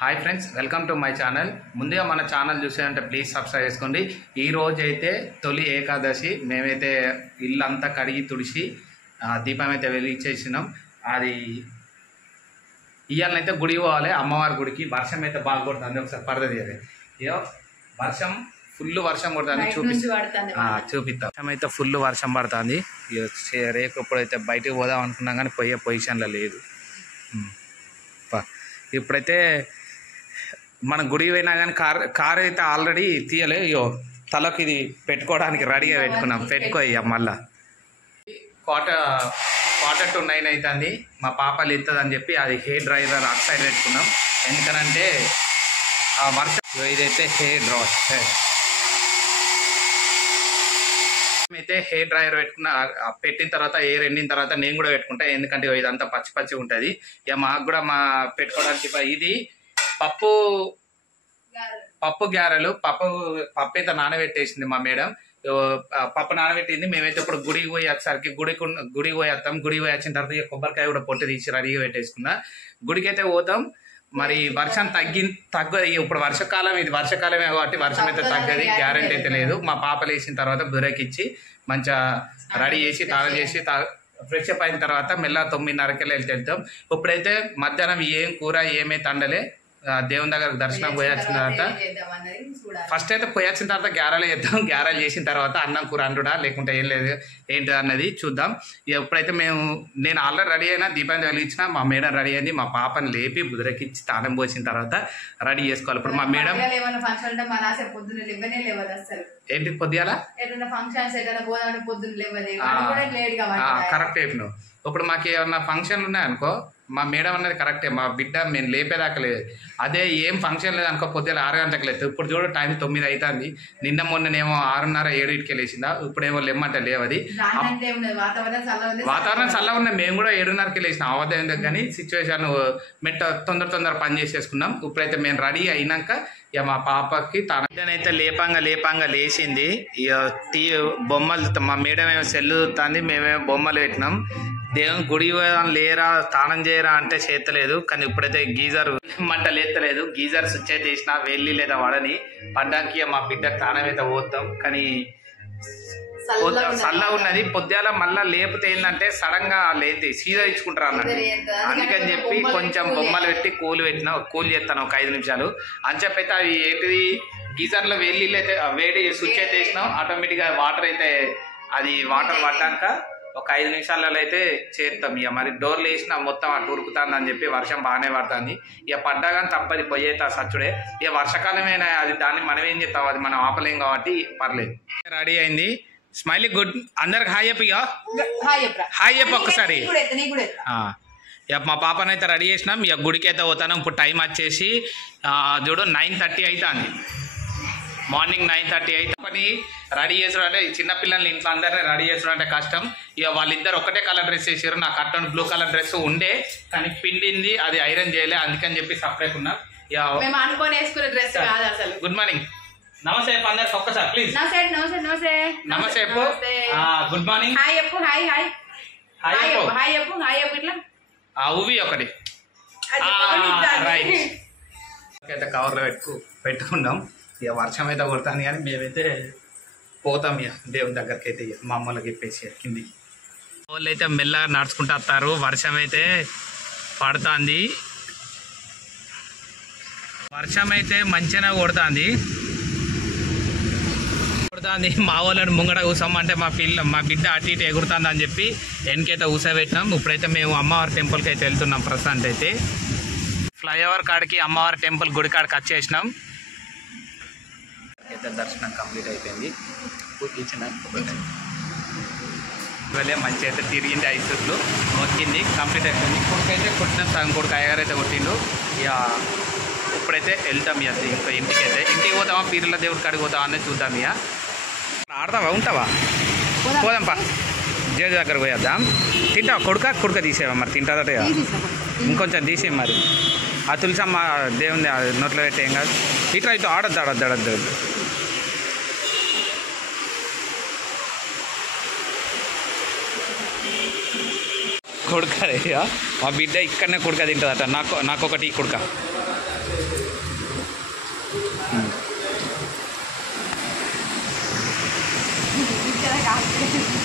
Hi friends, welcome to my channel. ముందుగా మన channel చూసేదంటే please subscribe చేసుకోండి. ఈ రోజు అయితే తొలి ఏకాదశి. మేమైతే ఇల్లంతా కడిగి తుడిచి దీపం అయితే వెలిగించేసినాం. అది ఇయ్యాలనైతే గుడికి పోవాలి, అమ్మవారి గుడికి. వర్షం అయితే బాగా కొడుతుంది. ఒకసారి పర్దది అది వర్షం ఫుల్ వర్షం కొడుతుంది, చూపిస్తాం. వర్షం అయితే ఫుల్ వర్షం పడుతుంది. రేపు ఇప్పుడైతే బయటకు పోదాం అనుకున్నాం కానీ పోయే పొజిషన్లో లేదు. ఇప్పుడైతే మనం గుడికి పోయినా కానీ కార్ అయితే ఆల్రెడీ తీయలే. తలకు ఇది పెట్టుకోవడానికి రెడీగా పెట్టుకున్నాం. పెట్టుకోయ్యా మళ్ళా 8:45 అవుతుంది. మా పాప లేస్తుంది చెప్పి అది హెయిర్ డ్రైవర్ అటు సైడ్ పెట్టుకున్నాం. ఎందుకనంటే ఆ వర్షం ఇదైతే హెయిర్ డ్రైవర్ అయితే హెయిర్ డ్రైవర్ పెట్టిన తర్వాత ఎయిర్ ఎండిన తర్వాత నేను కూడా పెట్టుకుంటా. ఎందుకంటే ఇదంతా పచ్చి పచ్చి ఉంటుంది. ఇక మాకు కూడా పెట్టుకోవడానికి ఇది పప్పు గారెలు. పప్పు అయితే నానబెట్టేసింది మా మేడం. పప్పు నానబెట్టింది. మేమైతే ఇప్పుడు గుడికి పోయి వచ్చేసరికి గుడికి పోయి వస్తాం. గుడికి పోయి వచ్చిన తర్వాత కొబ్బరికాయ కూడా పొట్టు తీసి రెడీగా పెట్టేసుకున్నా. గుడికి అయితే పోతాం. మరి వర్షం తగ్గదు. ఇప్పుడు వర్షాకాలం, ఇది వర్షాకాలమే కాబట్టి వర్షం అయితే తగ్గది, గ్యారెంటీ అయితే లేదు. మా పాప లేచిన తర్వాత బుర్రకిచ్చి మంచిగా రెడీ చేసి తాళం చేసి ఫ్రెష్ అప్ అయిన తర్వాత మెల్ల 9:30కి వెళ్తాం. ఇప్పుడైతే మధ్యాహ్నం ఏం కూర ఏమైతే అండలే. దేవుని దగ్గర దర్శనం పోయి వచ్చిన తర్వాత ఫస్ట్ అయితే పోయి వచ్చిన తర్వాత గ్యారెలు చేద్దాం. గ్యారెలు చేసిన తర్వాత అన్నం కూర అండుడా లేకుంటే ఏం లేదు ఏంటి అన్నది చూద్దాం. ఇప్పుడైతే నేను ఆల్రెడీ రెడీ అయినా, దీపాన్ని వెలిగించిన. మా మేడం రెడీ అయింది. మా పాపని లేపి బుదరకిచ్చి తాళం పోసిన తర్వాత రెడీ చేసుకోవాలి. ఇప్పుడు మా మేడం ఏంటి పొద్దుగాల కరెక్ట్ అయిపోయినావు. ఇప్పుడు మాకు ఏమన్నా ఫంక్షన్లు ఉన్నాయనుకో, మా మేడం అన్నది కరెక్టే. మా బిడ్డ మేము లేపేదాకా లేదు. అదే ఏం ఫంక్షన్ లేదు అనుకో, పొద్దున్న 6 గంటలకు లేదు. ఇప్పుడు చూడు టైం 9 అవుతుంది. నిన్న మొన్ననేమో 6:30 7కి లేచిందా. ఇప్పుడేమో లేమంటే లేవది. వాతావరణం చల్లగా ఉన్నది. మేము కూడా 7:30కి లేచినాం. అవధం కానీ సిచ్యువేషన్ తొందర పని చేసేసుకున్నాం. ఇప్పుడైతే మేము రెడీ అయినాక ఇక మా పాపకి తనైతే లేపంగా లేచింది. ఇక బొమ్మలు మా మేడం ఏమో సెల్లు చూస్తుంది, మేమేమో బొమ్మలు పెట్టినాం. దేవుని గుడి లేరా స్నానం చేయరా అంటే చేతలేదు. కానీ ఇప్పుడైతే గీజర్ మంట లేతలేదు. గీజర్ స్విచ్ అయితే వేసినా వెళ్ళి లేదా వాడని పడ్డానికి మా బిడ్డ స్నానం అయితే పోతాం. కానీ చల్లగా ఉన్నది. పొద్దుల మళ్ళా లేపితే ఏంటంటే సడన్ గా లేది సీదా ఇచ్చుకుంటారు అన్నట్టు. అందుకని చెప్పి కొంచెం బొమ్మలు పెట్టి కూల్ చేస్తాను ఒక 5 నిమిషాలు అని చెప్పి అయితే అవి ఏంటిది గీజర్ లో వేడి స్విచ్ అయితే వేసినాం. ఆటోమేటిక్ గా వాటర్ అయితే అది వాటర్ పడ్డాక ఒక 5 నిమిషాలలో అయితే చేస్తాం. ఇక మరి డోర్లు వేసినా మొత్తం అటు ఉరుకుతుంది అని చెప్పి వర్షం బాగానే పడుతుంది. ఇక పడ్డా కానీ తప్పది, పోయేత సచ్చుడే. ఇక వర్షాకాలమైనా అది దాన్ని మనం ఏం చేస్తాం, అది మనం ఆపలేం కాబట్టి పర్లేదు. రెడీ అయింది. Smiley good. అందరికి హాయ్ చెప్పి హాయ్ చెప్పి ఒక్కసారి. ఇక మా పాపనైతే రెడీ చేసినాం. ఇక గుడికి అయితే పోతాను. ఇప్పుడు టైం వచ్చేసి చూడు 9:30 అవుతుంది. మార్నింగ్ 9:30 అయితే పని రెడీ చేసుడు అంటే చిన్నపిల్లల్ని ఇంట్లో అందరినీ రెడీ చేసుడు అంటే కష్టం. ఇక వాళ్ళిద్దరు ఒకటే కలర్ డ్రెస్ వేసారు. నా కట్టన్ బ్లూ కలర్ డ్రెస్ ఉండే కానీ పిండింది, అది ఐరన్ చేయలే. అందుకని చెప్పి సపరేట్ ఉన్నా. గుడ్ మార్నింగ్, నమస్తే అందరికి ఒక్కసారి ప్లీజ్. నమస్తే గుడ్ మార్నింగ్. ఉవి ఒకటి రైట్ అయితే కవర్లో పెట్టుకున్నాం. ఇక వర్షం అయితే కొడతాను కానీ మేమైతే పోతాం. ఇక దేవుని దగ్గరికి అయితే మా అమ్మలకి చెప్పేసి కింది వాళ్ళు అయితే మెల్లగా నడుచుకుంటూ వస్తారు. వర్షం అయితే పడుతుంది. వర్షం అయితే మంచిగా కొడుతుంది. మా వాళ్ళని ముంగడ కూసామంటే మా బిడ్డ అటు ఇటు ఎగురుతుంది అని చెప్పి వెనకైతే కూసబెట్టినాం. ఇప్పుడైతే మేము అమ్మవారి టెంపుల్కి అయితే వెళ్తున్నాం. ప్రస్తుతానికి అయితే ఫ్లైఓవర్ కాడికి అమ్మవారి టెంపుల్ గుడి కాడికి వచ్చేసినాం. అయితే దర్శనం కంప్లీట్ అయిపోయింది. వెళ్ళే మంచి అయితే తిరిగింది. 5 చుట్లు మొక్కింది, కంప్లీట్ అయిపోయింది. కొడుకైతే కొట్టిన సగం కొడుకు అయ్యగారు అయితే కొట్టిండు. ఇక ఇప్పుడైతే వెళ్తాం. ఇక ఇంకా ఇంటికి పోతామా, పీర్ల దేవుడి కాడికి పోతామా అనేది చూద్దాం. ఇక ఆడతావా ఉంటావా పోదాంపా, జేజు దగ్గర పోయేద్దాం. తింటావా కొడుక తీసేవా? మరి తింటాదట ఇంకొంచెం తీసే మరి. ఆ తులసమ్మ దేవుని నోట్లో పెట్టే ఏం కాదు. ఇట్లా అయితే ఆడద్దు. కొడుక మా బిడ్డ ఇక్కడనే కొడుక తింటుందట. నాకు ఒకటి కొడుక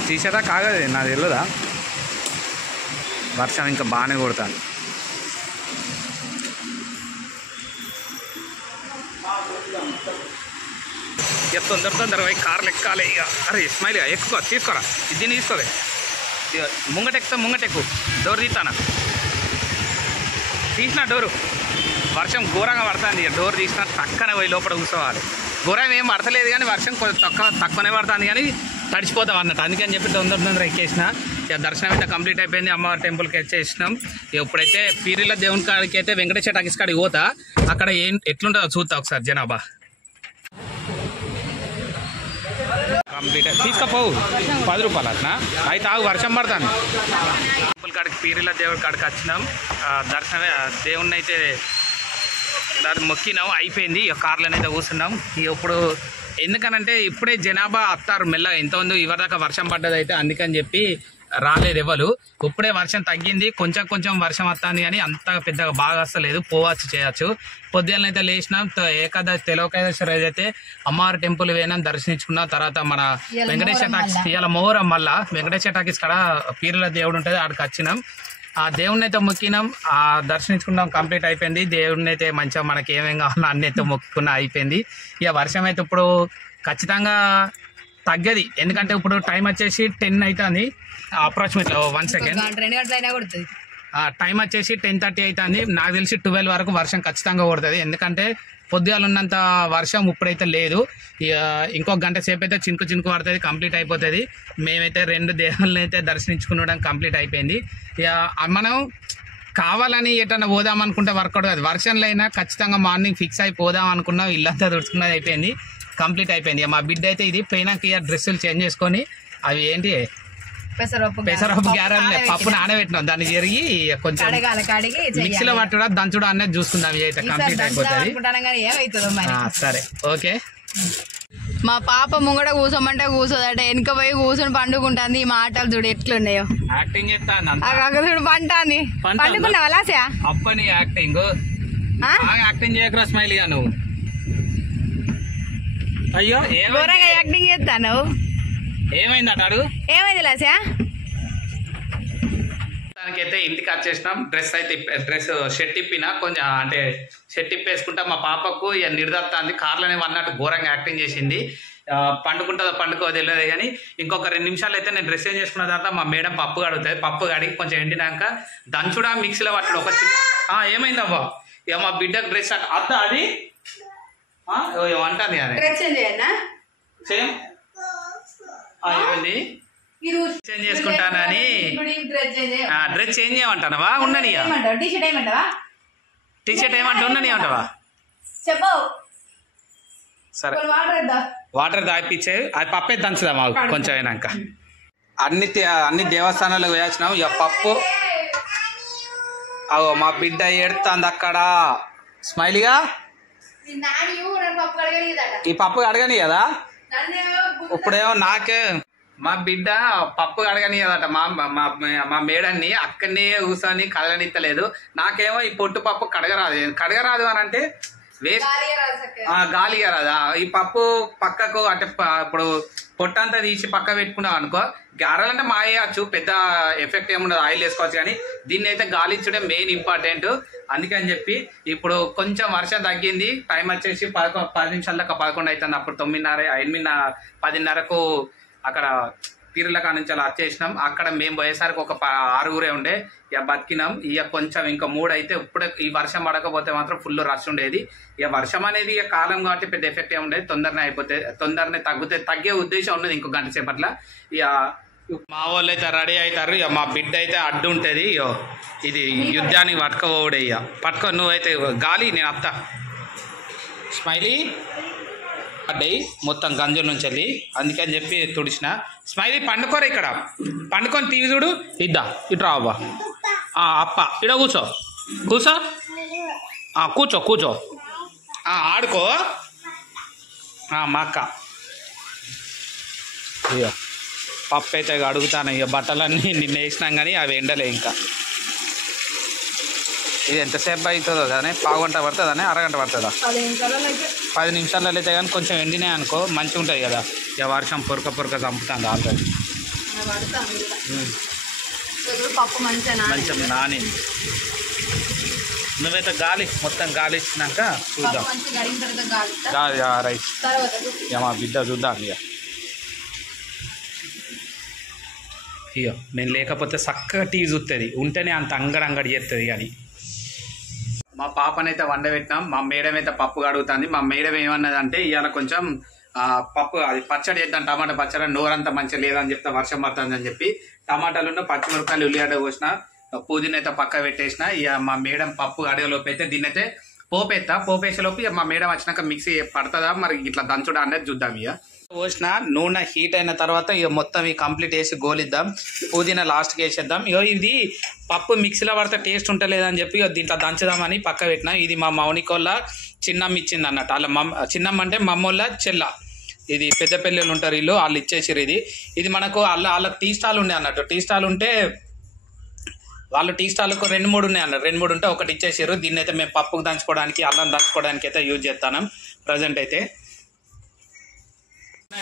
తీసేదా కాగదు నాకు తెలియదా. వర్షం ఇంకా బాగానే కొడతాను. ఇక తొందర పోయి కార్లు ఎక్కాలి ఇక. అరే ఇస్మాయిల్ ఎక్కువ తీసుకోరా, దీన్ని తీసుకోలే. ఇక ముంగటెక్కు డోర్ తీస్తానా, తీసిన డోరు. వర్షం ఘోరంగా పడుతుంది. ఇక డోర్ తీసిన టక్కనే పోయి లోపల కూర్చోవాలి. ఘోరం ఏం పడతలేదు కానీ వర్షం కొంచెం తక్కువనే పడుతుంది కానీ తడిచిపోతాం అన్నట్టు. అందుకని చెప్పి తొందర ఎక్కేసిన. ఇక దర్శనం అయితే కంప్లీట్ అయిపోయింది. అమ్మవారి టెంపుల్కి వచ్చేసినాం. ఇప్పుడైతే పీరిల దేవుని కాడికి అయితే వెంకటేశ్వర టాకీస్ కాడికి పోతా. అక్కడ ఎట్లుంటుందో చూస్తా ఒకసారి జనాభా. కంప్లీట్ తీసుకపోవు 10 రూపాయలు అట్లా అయితే ఆగు, వర్షం పడతాను. టెంపుల్ కాడికి పీరిల దేవుడి కాడికి వచ్చినాం. దర్శనమే దేవుణ్ణి అయితే దాన్ని మొక్కినాం, అయిపోయింది. ఇక కార్లను అయితే కూర్చున్నాం. ఇప్పుడు ఎందుకనంటే ఇప్పుడే జనాభా వస్తారు మెల్లగా. ఇంతమంది ఇవరిదాకా వర్షం పడ్డది అయితే అందుకని చెప్పి రాలేదు ఎవరు. ఇప్పుడే వర్షం తగ్గింది, కొంచెం వర్షం వస్తుంది కానీ అంత పెద్దగా బాగా వస్తలేదు. పోవచ్చు చేయొచ్చు. పొద్దున్నైతే లేచినాం. తెలవకేశ్వర రోజు అయితే అమ్మవారి టెంపుల్ పోయినాం, దర్శించుకున్నాం. తర్వాత మన వెంకటేశ్వర టాకీస్ ఇవాళ మొహరం, మళ్ళా వెంకటేశ్వర టాకీస్ కాడ పీరుల దేవుడు ఉంటుంది, ఆడికి వచ్చినాం. ఆ దేవుడిని అయితే మొక్కినాం, దర్శించుకున్నాం. కంప్లీట్ అయిపోయింది. దేవుడిని అయితే మంచిగా మనకి ఏమేం కావాలో అన్ని అయితే మొక్కుకున్నా అయిపోయింది. ఇక వర్షం అయితే ఇప్పుడు ఖచ్చితంగా తగ్గది. ఎందుకంటే ఇప్పుడు టైం వచ్చేసి 10 అవుతుంది అప్రాక్సిమేట్లీ. 1 సెకండ్ టైం వచ్చేసి 10:30 అవుతుంది. నాకు తెలిసి 12 వరకు వర్షం ఖచ్చితంగా కొడుతుంది. ఎందుకంటే పొద్దుగాలు ఉన్నంత వర్షం ఇప్పుడైతే లేదు. ఇంకొక గంట సేపు అయితే చినుకు పడుతుంది, కంప్లీట్ అయిపోతుంది. మేమైతే 2 దేవుళ్ళని అయితే దర్శించుకునడం కంప్లీట్ అయిపోయింది. ఇక మనం కావాలని ఎటన్నా పోదాం అనుకుంటే వర్కౌట్ కాదు. వర్షంలో అయినా ఖచ్చితంగా మార్నింగ్ ఫిక్స్ అయిపోదాం అనుకున్నాం. ఇల్లంతా తుడుచుకున్నది అయిపోయింది, కంప్లీట్ అయిపోయింది. మా బిడ్డ అయితే ఇది పోయినాక ఇక డ్రెస్సులు చేంజ్ చేసుకొని అవి ఏంటి పెసరపప్పు గ్యారెల్ పప్పు నానబెట్టినాం. దాన్ని జరిగి కొంచెం మిక్సీలో పట్టుడా దంచుడా అనేది చూసుకుందాం. ఇవి అయితే కంప్లీట్ అయిపోతుంది. సరే ఓకే. మా పాప ముంగడ కూసోమంటే కూసోదట, వెనక పోయి కూర్చొని పండుకుంటుంది. ఈ మాటలు చూడు ఎట్లున్నాయో. యాక్టింగ్ చేస్తాను చూడు పంటాంది. పండుకున్నావా లాసా? అప్పని యాక్టింగ్ యాక్టింగ్ చేయకురా స్మైల్ గా నువ్వు. అయ్యో ఘోరంగా యాక్టింగ్ చేస్తాను. ఏమైంది అటాడు? ఏమైంది లాసా? దానికైతే ఇంటికి వచ్చేసినాం. డ్రెస్ షర్ట్ ఇప్పిన కొంచెం, అంటే షర్ట్ ఇప్పేసుకుంటా. మా పాపకు ఇక నిర్దత్తాంది. కార్లోనే అన్నట్టు ఘోరంగా యాక్టింగ్ చేసింది. పండుకుంటుందో పండుకోదో తెలియదు కానీ ఇంకొక 2 నిమిషాలు అయితే నేను డ్రెస్ చేంజ్ చేసుకున్న తర్వాత మా మేడం పప్పు కడుగుతుంది. పప్పు కడిగి కొంచెం ఎండినాక దంచుడా మిక్సీలో పట్టడు ఒక చిన్న. ఏమైందవ్వా? ఇక మా బిడ్డకు డ్రెస్ అద్ద అది ఏమంటుంది అని ఏమైంది చేంజ్ చేసుకుంటానని డ్రెస్ చేంజ్ చేయమంటానవా? ఉండని టీ షర్ట్ ఏమంటా ఉండని అంటావా? సరే వాటర్ తాగిపించే అది పప్పే దంచుదా మాకు కొంచెం అయినాక. అన్ని దేవస్థానాలకు వేసినాం. ఇక పప్పు మా బిడ్డ ఏడుతుంది అక్కడ. స్మైలీగా ఈ పప్పు అడగని కదా. ఇప్పుడేమో నాకే మా బిడ్డ పప్పు అడగని కదట మా మేడాన్ని అక్కడనే కూర్చొని కడగనిత్తలేదు. నాకేమో ఈ పొట్టు పప్పు కడగరాదు అని అంటే గాలిగా రాదా. ఈ పప్పు పక్కకు అంటే ఇప్పుడు పొట్టంతా తీసి పక్క పెట్టుకున్నాం అనుకో, గారెలంటే మాయచ్చు, పెద్ద ఎఫెక్ట్ ఏముండదు, ఆయిల్ వేసుకోవచ్చు. కానీ దీన్ని అయితే గాలిచ్చడే మెయిన్ ఇంపార్టెంట్. అందుకని చెప్పి ఇప్పుడు కొంచెం వర్షం తగ్గింది. టైం వచ్చేసి 10 నిమిషాల దాకా 11 అవుతుంది. అప్పుడు 9:30 8 10:30కు అక్కడ పీరుల కాడ నుంచి అలా వచ్చేసినాం. అక్కడ మేము పోయేసరికి ఒక 6 ఉండే. ఇక బతికినాం. ఇక కొంచెం ఇంకా 3 అయితే ఇప్పుడే ఈ వర్షం పడకపోతే మాత్రం ఫుల్ రష్ ఉండేది. ఇక వర్షం అనేది ఇక కాలం కాబట్టి పెద్ద ఎఫెక్ట్ ఏమి ఉండేది. తొందరనే తగ్గే ఉద్దేశం ఉన్నది ఇంకో గంట సేపట్ల. ఇక మా వాళ్ళు అయితే రెడీ అవుతారు. ఇక మా బిడ్డ అయితే అడ్డు ఉంటుంది. ఇక ఇది యుద్ధానికి పట్టుకోవడే. ఇక పట్టుకో నువ్వైతే గాలి నేను అత్త. స్మైలీ పడ్డాయి మొత్తం గంజుల నుంచి వెళ్ళి, అందుకని చెప్పి తుడిచిన. స్మైలీ పండుకోరా, ఇక్కడ పండుకొని టీవీ చూడు. ఇద్దా ఇటు రావా అప్ప ఇడ కూర్చో కూర్చో ఆడుకో. మా అక్క ఇక పప్పు అయితే అడుగుతాను. ఇక బట్టలన్నీ నిన్న వేసినాం కానీ అవి ఎండలే. ఇంకా ఇది ఎంతసేపు అవుతుందో కానీ పావుగంట పడుతుందని అరగంట పడుతుందా 10 నిమిషాలలో అయితే కానీ కొంచెం ఎండినాయి అనుకో మంచిగా ఉంటుంది కదా. ఇక వర్షం పొరక చంపుతుంది ఆల్రెడీ. పప్పు మంచిగా నానింది. నువ్వైతే మొత్తం గాలి ఇచ్చినాక చూద్దాం. రైట్ ఇక మా బిడ్డ చూద్దాం. ఇక నేను లేకపోతే చక్కగా టీవీ చూస్తుంది, ఉంటేనే అంత అంగడి చేస్తుంది. కానీ మా పాపనైతే వండబెట్టినాం. మా మేడం అయితే పప్పు కడుగుతుంది. మా మేడం ఏమన్నదంటే ఇవాళ కొంచెం పప్పు అది పచ్చడి చేద్దాం, టమాటా పచ్చడి. నోరంతా మంచిగా లేదని చెప్తే వర్షం పడుతుంది అని చెప్పి టమాటాలు, పచ్చిమిరపకాయలు, ఉల్లిగడ్డ కోసిన, పుదీనా అయితే పక్క పెట్టేసిన. ఇక మా మేడం పప్పు అడగలోపు అయితే దీన్ని అయితే పోపేసేలోపు ఇక మా మేడం వచ్చినాక మిక్సీ పడుతుందా మరి ఇట్లా దంచుడా అనేది చూద్దాం. ఇక పోసిన నూనె హీట్ అయిన తర్వాత ఇక మొత్తం ఇవి కంప్లీట్ వేసి గోలిద్దాం. పుదీనా లాస్ట్కి వేసేద్దాం. ఇక ఇది పప్పు మిక్సీలో పడితే టేస్ట్ ఉంటలేదని చెప్పి ఇక దీంట్లో దంచుదామని పక్క పెట్టిన. ఇది మా మౌనికోళ్ళ చిన్నమ్మ ఇచ్చింది అన్నట్టు. వాళ్ళ చిన్నమ్మ అంటే మమ్మోళ్ళ చెల్ల. ఇది పెద్దపల్లిలో ఉంటారు వీళ్ళు, వాళ్ళు ఇచ్చేసారు. ఇది మనకు వాళ్ళకి టీ స్టాల్ ఉండే అన్నట్టు. టీ స్టాల్ ఉంటే వాళ్ళు టీ స్టాల్కు 2-3 ఉన్నాయి అన్నారు. 2-3 ఉంటే ఒకటి ఇచ్చేసారు. దీన్ని అయితే మేము పప్పుకు దంచుకోవడానికి, అల్లం దంచుకోవడానికి అయితే యూజ్ చేస్తాను ప్రజెంట్ అయితే.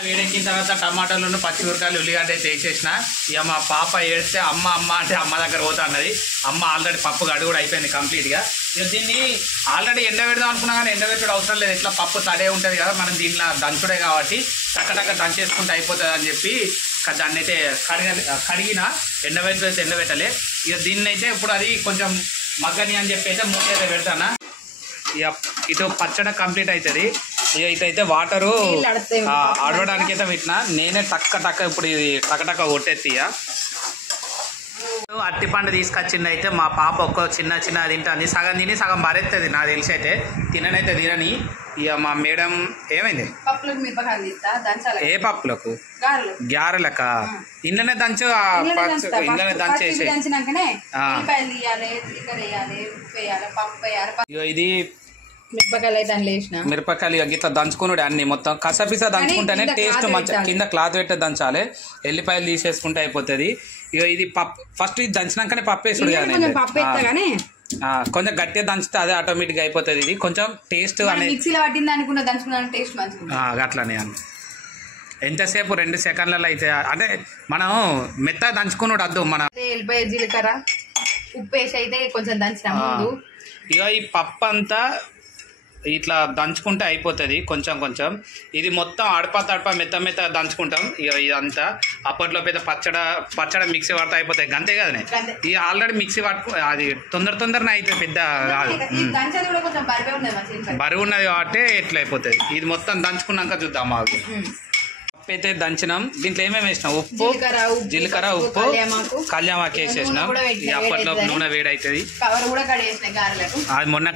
వేడెక్కిన తర్వాత టమాటాలు, పచ్చిమిరకాయలు, ఉల్లిగడ్డ అయితే వేసేసిన. ఇక మా పాప ఏడిస్తే అమ్మ అంటే అమ్మ దగ్గర పోతా అన్నది. అమ్మ ఆల్రెడీ పప్పు గడి కూడా అయిపోయింది కంప్లీట్గా. ఇక దీన్ని ఆల్రెడీ ఎండబెడదాం అనుకున్నా కానీ ఎండబెట్టడం అవసరం లేదు. ఇట్లా పప్పు తడే ఉంటుంది కదా, మనం దీంట్లో దంచుడే కాబట్టి టక్క దంచేసుకుంటే అయిపోతుంది అని చెప్పి దాన్ని అయితే కడిగిన ఎండబెట్టలే. ఇక దీన్ని అయితే ఇప్పుడు అది కొంచెం మగ్గని అని చెప్పి అయితే మూత అయితే పెడతానా. ఇక ఇటు పచ్చడి కంప్లీట్ అవుతుంది. ఇక ఇటైతే వాటరు అడవడానికి అయితే పెట్టినా. నేనే టక్క ఇప్పుడు ఇది టక్క కొట్టేసి అరటిపండు తీసుకొచ్చింది. అయితే మా పాప ఒక్క చిన్న తింటుంది. సగం తిని సగం మరెత్తది నాకు తెలిసి. అయితే తినని. ఇక మా మేడం ఏమైంది ఏ పప్పులకు గ్యారెలక ఇంట్లోనే దంచు ఇంట్లోనే దంచేసి. ఇక ఇది మిరపకాయలు ఇట్లా దంచుకున్నాడు అన్ని మొత్తం కసపిస దంచుకుంటేనే టేస్ట్ మంచిగా. కింద క్లాత్ పెట్టే దంచాలి. ఎల్లిపాయలు తీసేసుకుంటే అయిపోతుంది. ఇక ఇది పప్పు ఫస్ట్ ఇది దంచినాకనే పప్పు వేసుడు కదా. కొంచెం గట్టిగా దంచితే అదే ఆటోమేటిక్గా అయిపోతుంది. ఇది కొంచెం టేస్ట్ అనేది అట్లానే అని ఎంతసేపు 2 సెకండ్లలో అయితే అంటే మనం మెత్తగా దంచుకున్నాడు వద్దు. మన ఎల్లిపాయ జీలకర్ర ఉప్పు వేసి అయితే కొంచెం దంచిన. ఇక ఈ పప్పు అంతా ఇట్లా దంచుకుంటే అయిపోతుంది కొంచెం. ఇది మొత్తం అడప మెత్త దంచుకుంటాం. ఇక ఇదంతా అప్పట్లో పెద్ద పచ్చడి మిక్సీ పడితే అయిపోతాయి అంతే కదనే. ఇది ఆల్రెడీ మిక్సీ పట్టుకు అది తొందరనే అయితే పెద్ద బరువు ఉన్నది కాబట్టి ఎట్లా అయిపోతుంది. ఇది మొత్తం దంచుకున్నాక చూద్దాం. మాకు పప్పు అయితే దంచినాం. దీంట్లో ఏమేమి వేసినాం? ఉప్పు, జీలకర్ర, ఉప్పు, కళ్యామాకు వేసేసినాం. అప్పట్లో నూనె వేడి అవుతుంది. అది మొన్న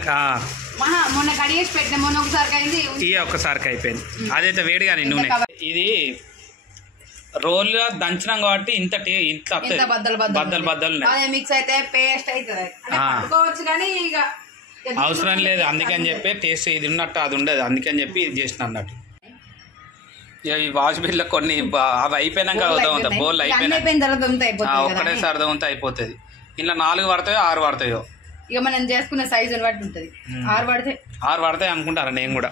కడిగేసి పెట్టిన మొన్న ఒకసారికి అయిపోయింది. అదైతే వేడిగానే నూనె. ఇది రోల్ దంచినాం కాబట్టి ఇంత బద్దలు మిక్స్ అయితే పేస్ట్ అవుతుంది. అవసరం లేదు అందుకని చెప్పి టేస్ట్ ఇది ఉన్నట్టు అది ఉండదు. అందుకని చెప్పి ఇది చేసిన అన్నట్టు. ఈ వాష్ బిల్ కొన్ని అవి అయిపోయినాక అవుతా బోల్ అయిపోయినా ఒక్కటేసారి అర్థమంతా అయిపోతుంది. ఇలా 4 పడతాయో 6 పడతాయో ఇక మనం చేసుకున్న సైజుని బట్టి ఉంటుంది. 6 పడతాయి అనుకుంటారా? నేను కూడా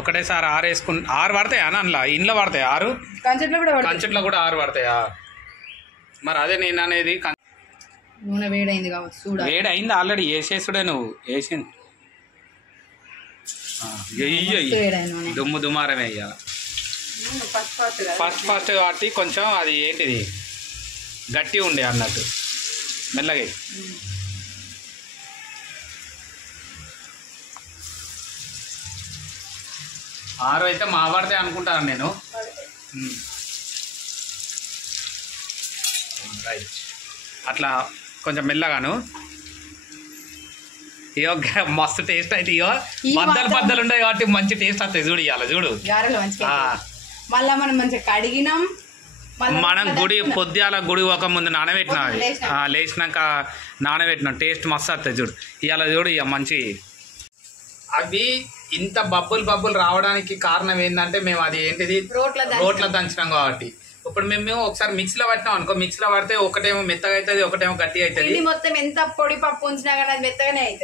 ఒకటేసారి 6 వేసుకుని 6 పడతాయి అని అందులో ఇంట్లో పడతాయి 6 కంచెట్లో కూడా 6 పడతాయా? మరి అదే నేను అనేది. నూనె వేడైంది కావచ్చు. వేడైంది ఆల్రెడీ వేసేసుడే. నువ్వు వేసింది దుమారమే అయ్యాలి. ఫస్ట్ కాబట్టి కొంచెం అది ఏంటిది గట్టి ఉండే అన్నట్టు మెల్లగా. ఆరు అయితే మా పడితే అనుకుంటాను నేను. అట్లా కొంచెం మెల్లగాను. ఇయో మస్తు టేస్ట్ అయితే. ఇయో బద్దలు ఉంటాయి కాబట్టి మంచి టేస్ట్ వస్తాయి. చూడు ఇవాళ చూడు మళ్ళా మనం మంచిగా కడిగినాం. మనం పొద్దుల గుడి ఒక ముందు నానబెట్టినాం. అది లేచినాక నానబెట్టినాం. టేస్ట్ మస్తు వస్తాయి చూడు ఇవాళ. చూడు ఇక మంచి అవి ఇంత బబ్బులు రావడానికి కారణం ఏంటంటే మేము అది ఏంటిది రోట్ల దంచినాం కాబట్టి. ఇప్పుడు మేము ఒకసారి మిక్స్ లో పట్టినాం అనుకో, మిక్స్ లో పడితే ఒకటేమో మెత్తగా అవుతుంది, ఒకటేమో గట్టిగా అవుతుంది. మొత్తం ఎంత పొడి పప్పు ఉంచినా కానీ అది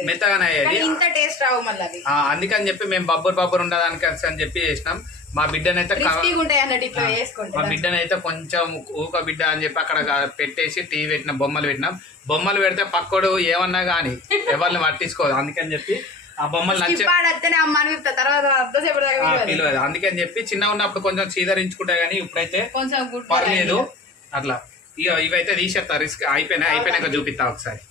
మెత్తగానే అయ్యేది, ఇంత టేస్ట్ రావు మళ్ళీ. అందుకని చెప్పి మేము బబ్బర్ ఉండదానికి అని చెప్పి చేసినాం. మా బిడ్డనైతే కొంచెం ఊక బిడ్డ అని చెప్పి అక్కడ పెట్టేసి టీవీ పెట్టిన బొమ్మలు పెట్టినాం. బొమ్మలు పెడితే పక్కోడు ఏమన్నా గానీ ఎవరిని పట్టించుకోదు, అందుకని చెప్పి ఆ బొమ్మలు పిలవదు. అందుకని చెప్పి చిన్న ఉన్నప్పుడు కొంచెం చీదరించుకుంటా గానీ ఇప్పుడైతే పర్లేదు అట్లా. ఇవైతే తీసేస్తా, రిస్క్ అయిపోయినాక చూపిస్తా ఒకసారి.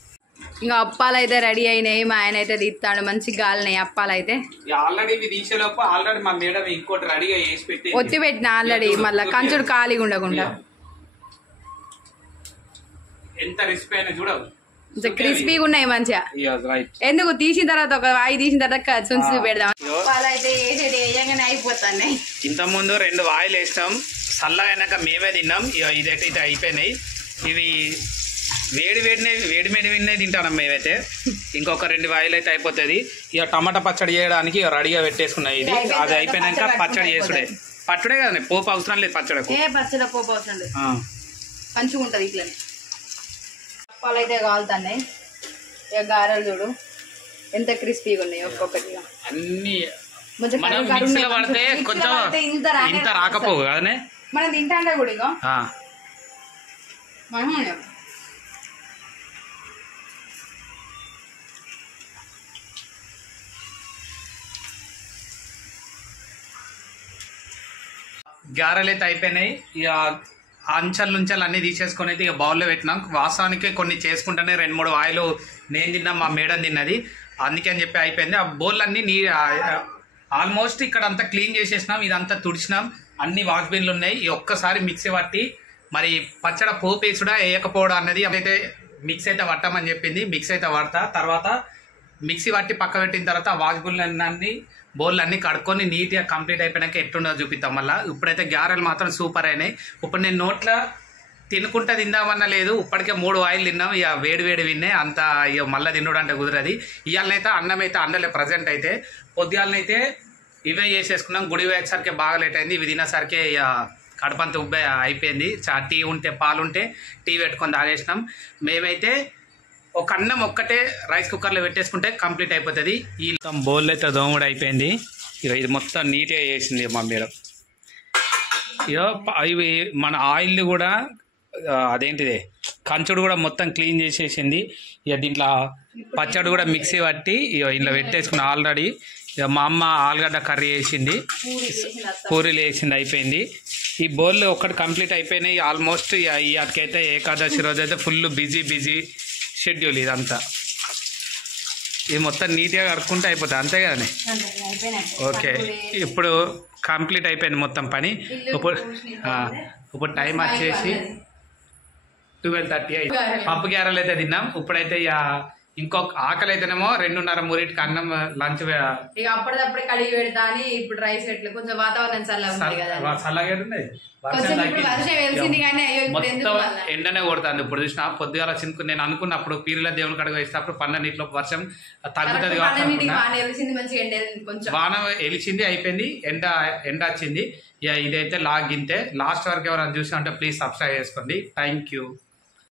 ఇంకా అప్పాలు అయితే రెడీ అయినాయి, మా ఆయన అయితే తీస్తాడు, మంచి గాలినాయి అప్పాలు అయితే. ఆల్రెడీ ఇవి తీసేలోపు ఆల్రెడీ మా మేడం ఇంకోటి రెడీగా వేసి పెట్టి ఒత్తి పెట్టిన ఆల్రెడీ, మళ్ళీ కంచుడు ఖాళీగా ఉండకుండా. ఎంత రిస్క్ అయినా చూడవు, క్రిస్పీగా ఉన్నాయి మంచిగా. ఎందుకు తీసిన తర్వాత ఒక వాయి తీసిన తర్వాత సున్సి పెడదాం. అయితే వేయగానే అయిపోతాయి. ఇంత ముందు 2 వాయిలు వేసినాం, చల్లగా అయినాక మేమే తిన్నాం. ఇదైతే ఇది అయిపోయినాయి. ఇవి వేడి తింటాం మేమైతే. ఇంకొక 2 వాయిలు అయితే అయిపోతుంది. ఇక టమాటా పచ్చడి చేయడానికి రెడీగా పెట్టేసుకున్నాయి. ఇది అది అయిపోయినాక పచ్చడి చేసుడే. పచ్చడే కదా, పోపు అవసరం లేదు. పచ్చడి పోపు అవసరం లేదు, మంచిగా ఉంటుంది ఇట్లనే. అప్పాలు అయితే కాలుతున్నాయి. ఇక గారెలు చూడు ఎంత క్రిస్పీగా ఉన్నాయి ఒక్కొక్కటిగా. అన్ని మిక్సీలో పడితే కొంచెం ఇంత రాకపోవు కదనే, మనం తింటా కూడా ఇక మనం గారెలు అయితే అయిపోయినాయి. ఇక అంచల్ నుంచల్ అన్ని తీసేసుకొని అయితే ఇక బౌల్లో పెట్టినాం. వాస్తవానికి కొన్ని చేసుకుంటేనే 2-3 వాయిలు నేను తిన్నా, మా మేడం తిన్నది, అందుకని చెప్పి అయిపోయింది. ఆ బౌల్ అన్ని ఆల్మోస్ట్ ఇక్కడ అంతా క్లీన్ చేసేసినాం, ఇదంతా తుడిచినాం, అన్ని వాష్ బిన్లు ఉన్నాయి. ఈ ఒక్కసారి మిక్సీ పట్టి మరి పచ్చడి పోపు వేసుడా వేయకపోవడం అన్నది అయితే మిక్స్ అయితే పట్టమని చెప్పింది. మిక్స్ అయితే పడతా, తర్వాత మిక్సీ పట్టి పక్క పెట్టిన తర్వాత వాష్ బిన్లన్నీ బౌల్ అన్ని కడుక్కొని నీట్గా కంప్లీట్ అయిపోయినాక ఎట్లుండో చూపిస్తాం మళ్ళీ. ఇప్పుడైతే గారెలు మాత్రం సూపర్ అయినాయి. ఇప్పుడు నేను నోట్లో తినుకుంటా తిందామన్నా లేదు, ఇప్పటికే 3 వాయిలు తిన్నాం. ఇక వేడి విన్నాయి అంత, ఇక మళ్ళీ తినడం అంటే కుదరది. ఇవాళనైతే అన్నం అయితే అండలే ప్రజెంట్ అయితే. పొద్దుగాలనైతే ఇవే చేసేసుకున్నాం. గుడి వేసరికి బాగా లేట్ అయింది. ఇవి తినేసరికి ఇక కడపంత ఉబ్బే అయిపోయింది. టీ ఉంటే పాలు ఉంటే టీ పెట్టుకొని తాగేసినాం. మేమైతే ఒక అన్నం ఒక్కటే రైస్ కుక్కర్లో పెట్టేసుకుంటే కంప్లీట్ అయిపోతుంది. ఈ బౌల్ అయితే దోముడు అయిపోయింది. ఇక ఇది మొత్తం నీట్గా చేసింది మా మేడం. ఇక ఇవి మన ఆయిల్ కూడా అదేంటిది కంచుడు కూడా మొత్తం క్లీన్ చేసేసింది. ఇక దీంట్లో పచ్చడి కూడా మిక్సీ పట్టి ఇక ఇంట్లో పెట్టేసుకుని ఆల్రెడీ. ఇక మా అమ్మ ఆలుగడ్డ కర్రీ వేసింది, పూరీలు వేసింది, అయిపోయింది. ఈ బౌల్ ఒక్కటి కంప్లీట్ అయిపోయినాయి ఆల్మోస్ట్. ఇకైతే ఏకాదశి రోజు అయితే ఫుల్ బిజీ షెడ్యూల్ ఇదంతా. ఇది మొత్తం నీట్గా కడుక్కుంటే అయిపోతుంది, అంతే కదండి. ఓకే, ఇప్పుడు కంప్లీట్ అయిపోయింది మొత్తం పని. ఇప్పుడు టైం వచ్చేసి 12:30 అయింది. పప్పు గారెలు అయితే తిన్నాం. ఇప్పుడైతే ఇక ఇంకొక ఆకలి అయితేనేమో 2:30-3కి అన్నం లంచ్. ఇక అప్పటిదప్పుడే కడిగి పెడతా అని ఇప్పుడు రైస్ పెట్టి కొంచెం వాతావరణం చల్లగా మొత్తం ఎండనే కొడుతుంది. ఇప్పుడు చూసిన పొద్దుగాల చింతకు నేను అనుకున్నప్పుడు పీరుల దేవుని కడగ వేసినప్పుడు 12 వర్షం తగ్గుతుంది, వాన ఎలిచింది, అయిపోయింది, ఎండ వచ్చింది. ఇదైతే లాగింతే. లాస్ట్ వరకు ఎవరైనా చూసినా అంటే ప్లీజ్ సబ్స్క్రైబ్ చేసుకోండి. Thank you.